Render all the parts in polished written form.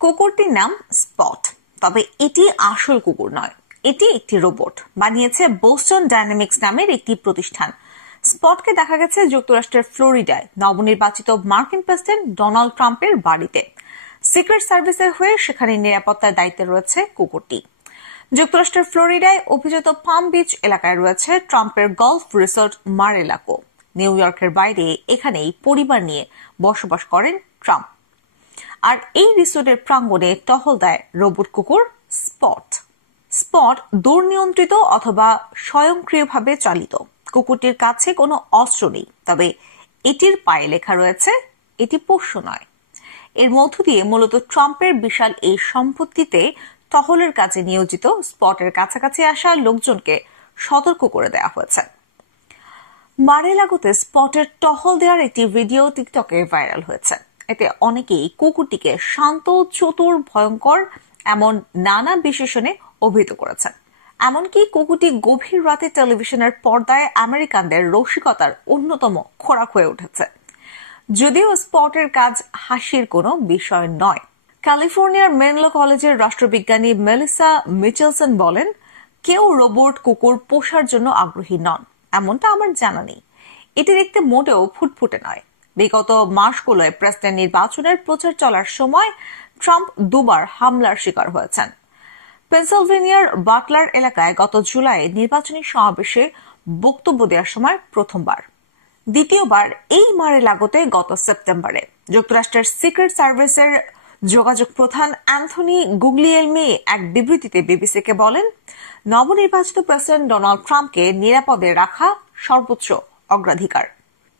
কুকুরটির নাম স্পট, তবে এটি আসল কুকুর নয়, এটি একটি রোবট বানিয়েছে বোস্টন ডায়নামিক্স নামের একটি প্রতিষ্ঠান। স্পটকে দেখা গেছে যুক্তরাষ্ট্রের ফ্লোরিডায় নবনির্বাচিত মার্কিন প্রেসিডেন্ট ডোনাল্ড ট্রাম্পের বাড়িতে। সিক্রেট সার্ভিসের হয়ে সেখানে নিরাপত্তার দায়িত্বে রয়েছে কুকুরটি। যুক্তরাষ্ট্রের ফ্লোরিডায় অভিজাত পাম বিচ এলাকায় রয়েছে ট্রাম্পের গলফ রিসোর্ট মার-এ-লাগো। নিউ ইয়র্কের বাইরে এখানেই পরিবার নিয়ে বসবাস করেন ট্রাম্প। আর এই রিসোর্টের প্রাঙ্গণে টহল দেয় রোবট কুকুর স্পট। স্পট দুর্নিয়ন্ত্রিত অথবা স্বয়ংক্রিয়ভাবে চালিত। কুকুরটির কাছে কোনো অস্ত্র নেই, তবে এটির পায়ে লেখা রয়েছে এটি পোষ্য নয়। এর মধ্য দিয়ে মূলত ট্রাম্পের বিশাল এই সম্পত্তিতে টহলের কাজে নিয়োজিত স্পটের কাছাকাছি আসা লোকজনকে সতর্ক করে দেওয়া হয়েছে। মার-এ-লাগোতে স্পটের টহল দেওয়ার একটি ভিডিও টিকটকে ভাইরাল হয়েছে। এতে অনেকেই কুকুরটিকে শান্ত, চতুর, ভয়ঙ্কর এমন নানা বিশেষণে অভিহিত করেছেন। এমনকি কুকুরটি গভীর রাতে টেলিভিশনের পর্দায় আমেরিকানদের রসিকতার অন্যতম খোরাক হয়ে উঠেছে। যদিও স্পটের কাজ হাসির কোনো বিষয় নয়। ক্যালিফোর্নিয়ার মেনলো কলেজের রাষ্ট্রবিজ্ঞানী মেলিসা মিচেলসন বলেন, কেউ রোবট কুকুর পোষার জন্য আগ্রহী নন এমনটা আমার জানা নেই। এটি দেখতে মোটেও ফুটফুটে নয়। বিগত মাসগুলোয় প্রেসিডেন্ট নির্বাচনের প্রচার চলার সময় ট্রাম্প দুবার হামলার শিকার হয়েছেন। পেনসিলভেনিয়ার বাটলার এলাকায় গত জুলাইয়ে নির্বাচনী সমাবেশে বক্তব্য দেওয়ার সময় প্রথমবার, দ্বিতীয়বার এই মার-এ-লাগোতে গত সেপ্টেম্বরে। যুক্তরাষ্ট্রের সিক্রেট সার্ভিসের যোগাযোগ প্রধান অ্যান্থনি গুগলিয়েলমি এক বিবৃতিতে বিবিসিকে বলেন, নবনির্বাচিত প্রেসিডেন্ট ডোনাল্ড ট্রাম্পকে নিরাপদে রাখা সর্বোচ্চ অগ্রাধিকার।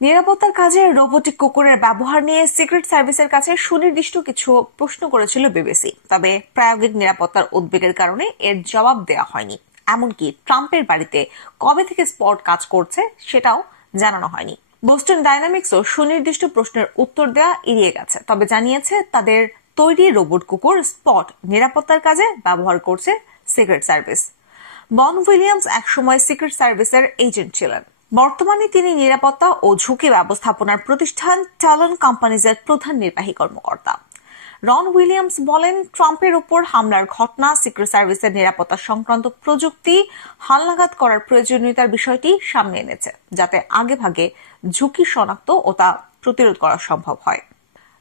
নিরাপত্তার কাজে রোবোটিক কুকুরের ব্যবহার নিয়ে সিক্রেট সার্ভিসের কাছে সুনির্দিষ্ট কিছু প্রশ্ন করেছিল বিবিসি, তবে প্রায়োগিক নিরাপত্তার উদ্বেগের কারণে এর জবাব দেওয়া হয়নি। এমনকি ট্রাম্পের বাড়িতে কবে থেকে স্পট কাজ করছে সেটাও জানানো হয়নি। বোস্টন ডায়নামিক্সও সুনির্দিষ্ট প্রশ্নের উত্তর দেওয়া এড়িয়ে গেছে, তবে জানিয়েছে তাদের তৈরি রোবট কুকুর স্পট নিরাপত্তার কাজে ব্যবহার করছে সিক্রেট সার্ভিস। বন উইলিয়ামস একসময় সিক্রেট সার্ভিসের এজেন্ট ছিলেন। বর্তমানে তিনি নিরাপত্তা ও ঝুঁকি ব্যবস্থাপনার প্রতিষ্ঠান ট্যালন কোম্পানিজের প্রধান নির্বাহী কর্মকর্তা। রন উইলিয়ামস বলেন, ট্রাম্পের উপর হামলার ঘটনা সিক্রেট সার্ভিসের নিরাপত্তা সংক্রান্ত প্রযুক্তি হালনাগাদ করার প্রয়োজনীয়তার বিষয়টি সামনে এনেছে, যাতে আগেভাগে ঝুঁকি শনাক্ত ও তা প্রতিরোধ করা সম্ভব হয়।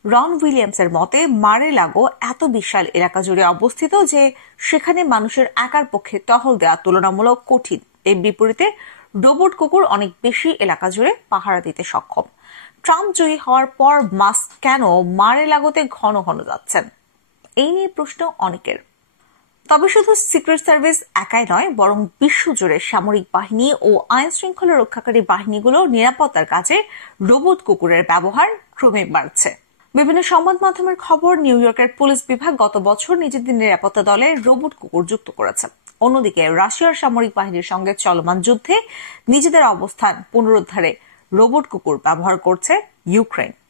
রন উইলিয়ামসের মতে, মার-এ-লাগো এত বিশাল এলাকা জুড়ে অবস্থিত যে সেখানে মানুষের একার পক্ষে টহল দেওয়া তুলনামূলক কঠিন। এর বিপরীতে রোবট কুকুর অনেক বেশি এলাকা জুড়ে পাহারা দিতে সক্ষম। ট্রাম্প জয়ী হওয়ার পর মাস্ক কেন মার-এ-লাগোতে ঘন ঘন যাচ্ছেন, এই নিয়ে প্রশ্ন অনেকের। তবে শুধু সিক্রেট সার্ভিস একাই নয়, বরং বিশ্বজুড়ে সামরিক বাহিনী ও আইন শৃঙ্খলা রক্ষাকারী বাহিনীগুলো নিরাপত্তার কাজে রোবট কুকুরের ব্যবহার ক্রমে বাড়ছে। বিভিন্ন সংবাদ মাধ্যমের খবর, নিউ ইয়র্কের পুলিশ বিভাগ গত বছর নিজেদের নিরাপত্তা দলে রোবট কুকুর যুক্ত করেছে। অন্যদিকে রাশিয়ার সামরিক বাহিনীর সঙ্গে চলমান যুদ্ধে নিজেদের অবস্থান পুনরুদ্ধারে রোবট কুকুর ব্যবহার করছে ইউক্রেন।